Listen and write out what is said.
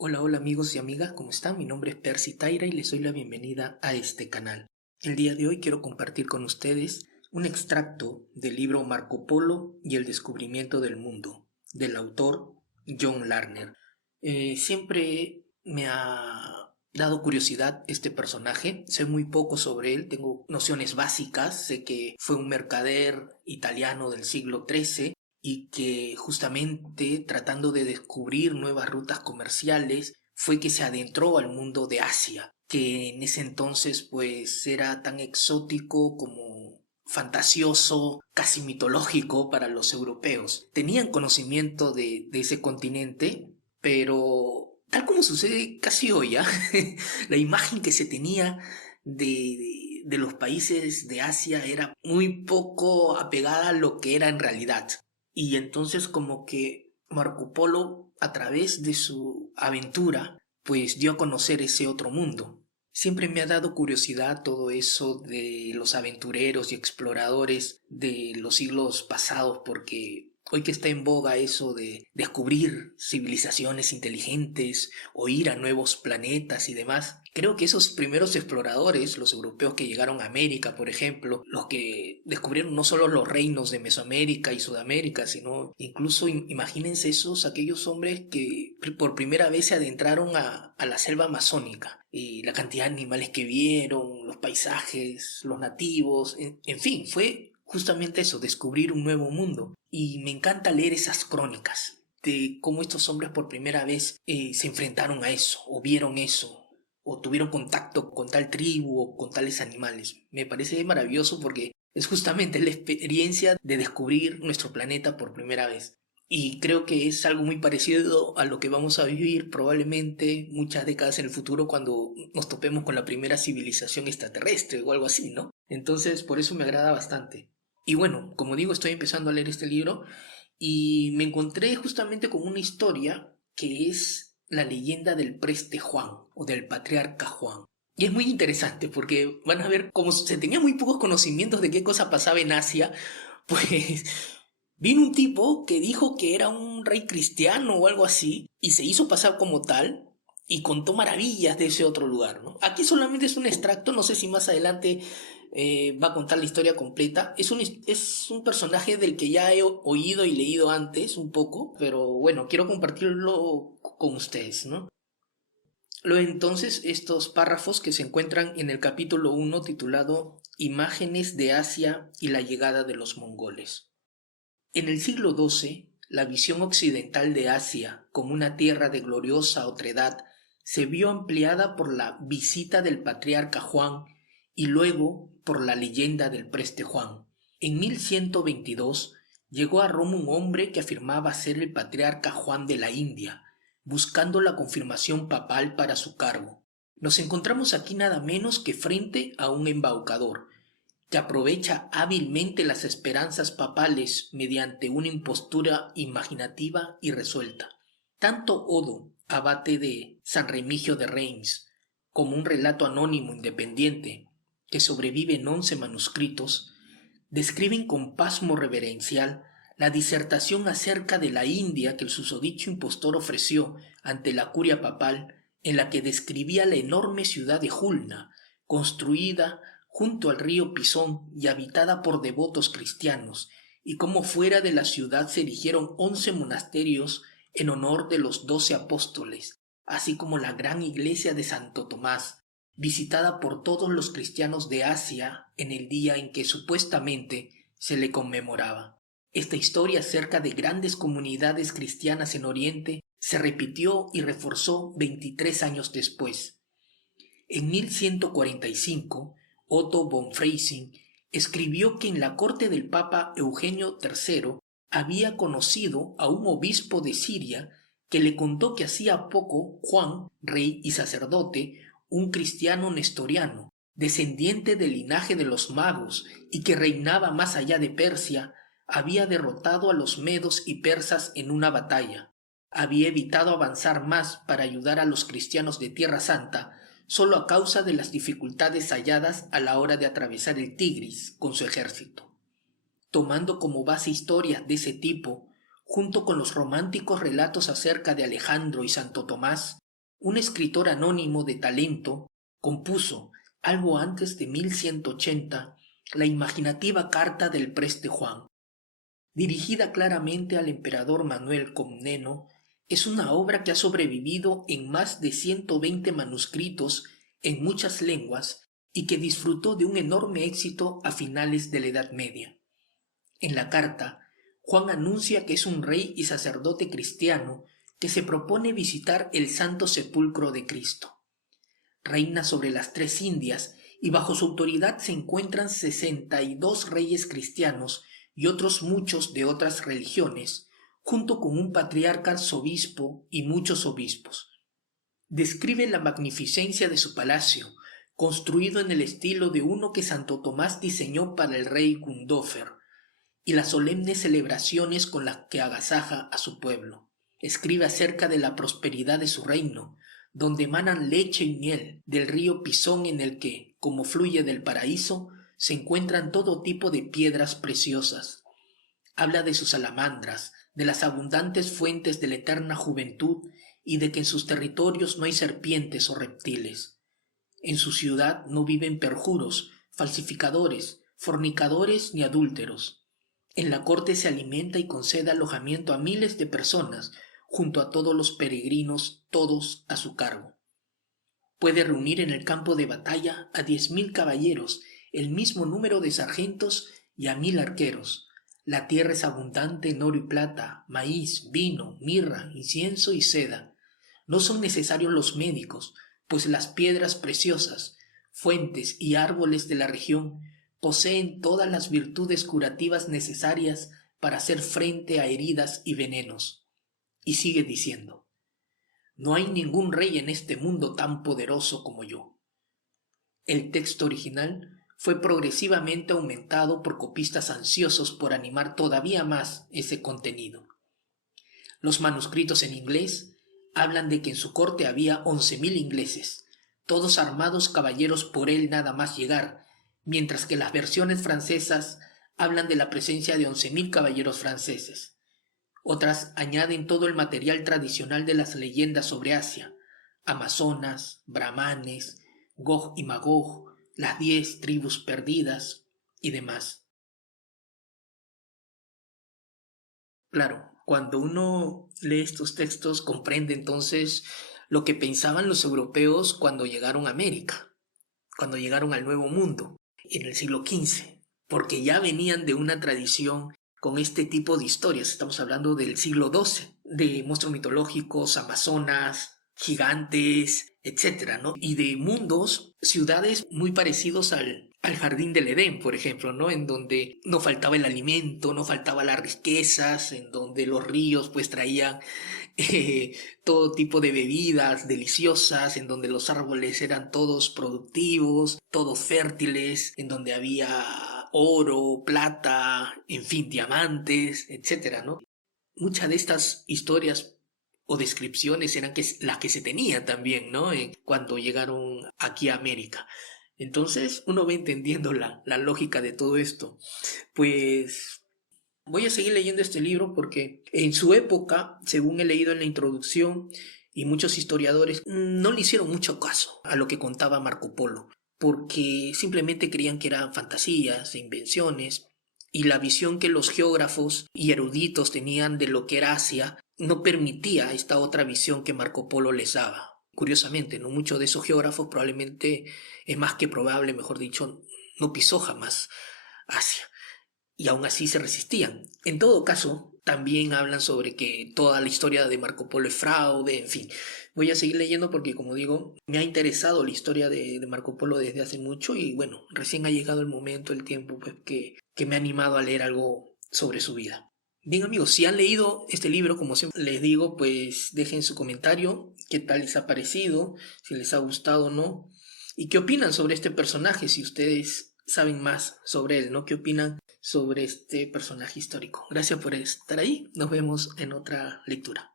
Hola, hola amigos y amigas, ¿cómo están? Mi nombre es Percy Taira y les doy la bienvenida a este canal. El día de hoy quiero compartir con ustedes un extracto del libro Marco Polo y el descubrimiento del mundo, del autor John Lerner. Siempre me ha dado curiosidad este personaje, sé muy poco sobre él, tengo nociones básicas, sé que fue un mercader italiano del siglo XIII y que justamente tratando de descubrir nuevas rutas comerciales fue que se adentró al mundo de Asia, que en ese entonces pues era tan exótico como fantasioso, casi mitológico para los europeos. Tenían conocimiento de ese continente, pero tal como sucede casi hoy, ¿ah? La imagen que se tenía de los países de Asia era muy poco apegada a lo que era en realidad. Y entonces como que Marco Polo, a través de su aventura, pues dio a conocer ese otro mundo. Siempre me ha dado curiosidad todo eso de los aventureros y exploradores de los siglos pasados, porque hoy que está en boga eso de descubrir civilizaciones inteligentes o ir a nuevos planetas y demás, creo que esos primeros exploradores, los europeos que llegaron a América, por ejemplo, los que descubrieron no solo los reinos de Mesoamérica y Sudamérica, sino incluso imagínense aquellos hombres que por primera vez se adentraron a la selva amazónica y la cantidad de animales que vieron, los paisajes, los nativos, en fin, fue justamente eso, descubrir un nuevo mundo. Y me encanta leer esas crónicas de cómo estos hombres por primera vez se enfrentaron a eso, o vieron eso, o tuvieron contacto con tal tribu o con tales animales. Me parece maravilloso porque es justamente la experiencia de descubrir nuestro planeta por primera vez. Y creo que es algo muy parecido a lo que vamos a vivir probablemente muchas décadas en el futuro cuando nos topemos con la primera civilización extraterrestre o algo así, ¿no? Entonces, por eso me agrada bastante. Y bueno, como digo, estoy empezando a leer este libro y me encontré justamente con una historia que es la leyenda del preste Juan o del patriarca Juan. Y es muy interesante porque van a ver, como se tenía muy pocos conocimientos de qué cosa pasaba en Asia, pues vino un tipo que dijo que era un rey cristiano o algo así y se hizo pasar como tal y contó maravillas de ese otro lugar, ¿no? Aquí solamente es un extracto, no sé si más adelante va a contar la historia completa. Es un personaje del que ya he oído y leído antes un poco, pero bueno, quiero compartirlo con ustedes, ¿no? Luego entonces estos párrafos que se encuentran en el capítulo 1 titulado Imágenes de Asia y la llegada de los mongoles. En el siglo XII, la visión occidental de Asia como una tierra de gloriosa otredad se vio ampliada por la visita del patriarca Juan y luego por la leyenda del preste Juan. En 1122 llegó a Roma un hombre que afirmaba ser el patriarca Juan de la India, buscando la confirmación papal para su cargo. Nos encontramos aquí nada menos que frente a un embaucador, que aprovecha hábilmente las esperanzas papales mediante una impostura imaginativa y resuelta. Tanto Odo, abate de San Remigio de Reims, como un relato anónimo independiente, que sobrevive en 11 manuscritos, describen con pasmo reverencial la disertación acerca de la India que el susodicho impostor ofreció ante la curia papal, en la que describía la enorme ciudad de Julna, construida junto al río Pisón y habitada por devotos cristianos, y cómo fuera de la ciudad se erigieron 11 monasterios en honor de los 12 apóstoles, así como la gran iglesia de Santo Tomás, visitada por todos los cristianos de Asia en el día en que supuestamente se le conmemoraba. Esta historia acerca de grandes comunidades cristianas en Oriente se repitió y reforzó 23 años después. En 1145, Otto von Freising escribió que en la corte del Papa Eugenio III había conocido a un obispo de Siria que le contó que hacía poco Juan, rey y sacerdote, un cristiano nestoriano, descendiente del linaje de los magos y que reinaba más allá de Persia, había derrotado a los medos y persas en una batalla. Había evitado avanzar más para ayudar a los cristianos de Tierra Santa solo a causa de las dificultades halladas a la hora de atravesar el Tigris con su ejército. Tomando como base historias de ese tipo, junto con los románticos relatos acerca de Alejandro y Santo Tomás, Un escritor anónimo de talento compuso, algo antes de 1180, la imaginativa Carta del Preste Juan. Dirigida claramente al emperador Manuel Comneno, es una obra que ha sobrevivido en más de 120 manuscritos en muchas lenguas y que disfrutó de un enorme éxito a finales de la Edad Media. En la carta, Juan anuncia que es un rey y sacerdote cristiano que se propone visitar el Santo Sepulcro de Cristo. Reina sobre las tres Indias y bajo su autoridad se encuentran 62 reyes cristianos y otros muchos de otras religiones, junto con un patriarca arzobispo y muchos obispos. Describe la magnificencia de su palacio, construido en el estilo de uno que Santo Tomás diseñó para el rey Gundófer, y las solemnes celebraciones con las que agasaja a su pueblo. Escribe acerca de la prosperidad de su reino, donde emanan leche y miel del río Pisón en el que, como fluye del paraíso, se encuentran todo tipo de piedras preciosas. Habla de sus salamandras, de las abundantes fuentes de la eterna juventud y de que en sus territorios no hay serpientes o reptiles. En su ciudad no viven perjuros, falsificadores, fornicadores ni adúlteros. En la corte se alimenta y concede alojamiento a miles de personas, junto a todos los peregrinos, todos a su cargo. Puede reunir en el campo de batalla a 10.000 caballeros, el mismo número de sargentos y a 1.000 arqueros. La tierra es abundante en oro y plata, maíz, vino, mirra, incienso y seda. No son necesarios los médicos, pues las piedras preciosas, fuentes y árboles de la región poseen todas las virtudes curativas necesarias para hacer frente a heridas y venenos. Y sigue diciendo: no hay ningún rey en este mundo tan poderoso como yo. El texto original fue progresivamente aumentado por copistas ansiosos por animar todavía más ese contenido. Los manuscritos en inglés hablan de que en su corte había 11.000 ingleses, todos armados caballeros por él nada más llegar, mientras que las versiones francesas hablan de la presencia de 11.000 caballeros franceses. Otras añaden todo el material tradicional de las leyendas sobre Asia: amazonas, brahmanes, Gog y Magog, las 10 tribus perdidas y demás. Claro, cuando uno lee estos textos comprende entonces lo que pensaban los europeos cuando llegaron a América, cuando llegaron al Nuevo Mundo, en el siglo XV, porque ya venían de una tradición con este tipo de historias. Estamos hablando del siglo XII, de monstruos mitológicos, amazonas, gigantes, etcétera, ¿no? Y de mundos, ciudades muy parecidos al jardín del Edén, por ejemplo, ¿no? En donde no faltaba el alimento, no faltaba las riquezas, en donde los ríos pues traían todo tipo de bebidas deliciosas, en donde los árboles eran todos productivos, todos fértiles, en donde había oro, plata, en fin, diamantes, etcétera, ¿no? Muchas de estas historias o descripciones eran las que se tenían también, ¿no? Cuando llegaron aquí a América. Entonces uno va entendiendo la lógica de todo esto. Pues voy a seguir leyendo este libro porque en su época, según he leído en la introducción, y muchos historiadores no le hicieron mucho caso a lo que contaba Marco Polo, porque simplemente creían que eran fantasías e invenciones, y la visión que los geógrafos y eruditos tenían de lo que era Asia no permitía esta otra visión que Marco Polo les daba. Curiosamente, ¿no? Muchos de esos geógrafos probablemente, es más que probable, mejor dicho, no pisó jamás Asia, y aún así se resistían. En todo caso, también hablan sobre que toda la historia de Marco Polo es fraude, en fin. Voy a seguir leyendo porque, como digo, me ha interesado la historia de Marco Polo desde hace mucho, y bueno, recién ha llegado el momento, el tiempo, pues, que me ha animado a leer algo sobre su vida. Bien, amigos, si han leído este libro, como siempre les digo, pues dejen su comentario, qué tal les ha parecido, si les ha gustado o no, y qué opinan sobre este personaje, si ustedes saben más sobre él, ¿no? ¿Qué opinan sobre este personaje histórico? Gracias por estar ahí, nos vemos en otra lectura.